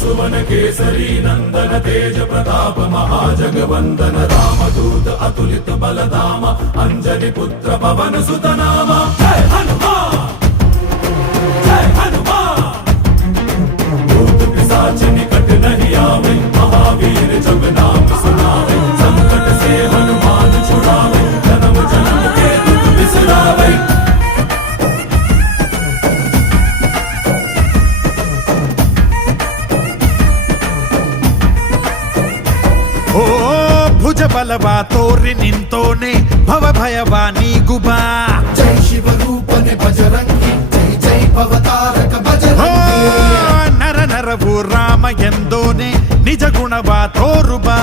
सुवन केसरी नंदन तेज प्रताप महाजगवंदन रामदूत अतुलित बलधाम अंजनी पुत्र पवन सुत नाम जय हनुमान जय हनुमान। भूत पिशाच निकट नहीं आवे महावीर जब नाम सुनावे संकट से हनुमान छुड़ावे जन्म जन्म के दुख बिसरावे। ಓ ಭುಜ ಬಲವಾ ತೋರಿ ನಿಂತೋನೆ ಭವ ಭಯವಾ ನೀಗುಬಾ ಜೈ ಶಿವ ರೂಪನೆ ಬಜರಂಗಿ ಜೈ ಜೈ ಭವತಾರಕ ಬಜರಂಗಿ ನರ ನರವು ರಾಮ ಎಂದೋನೆ ನಿಜ ಗುಣವಾ ತೋರುಬಾ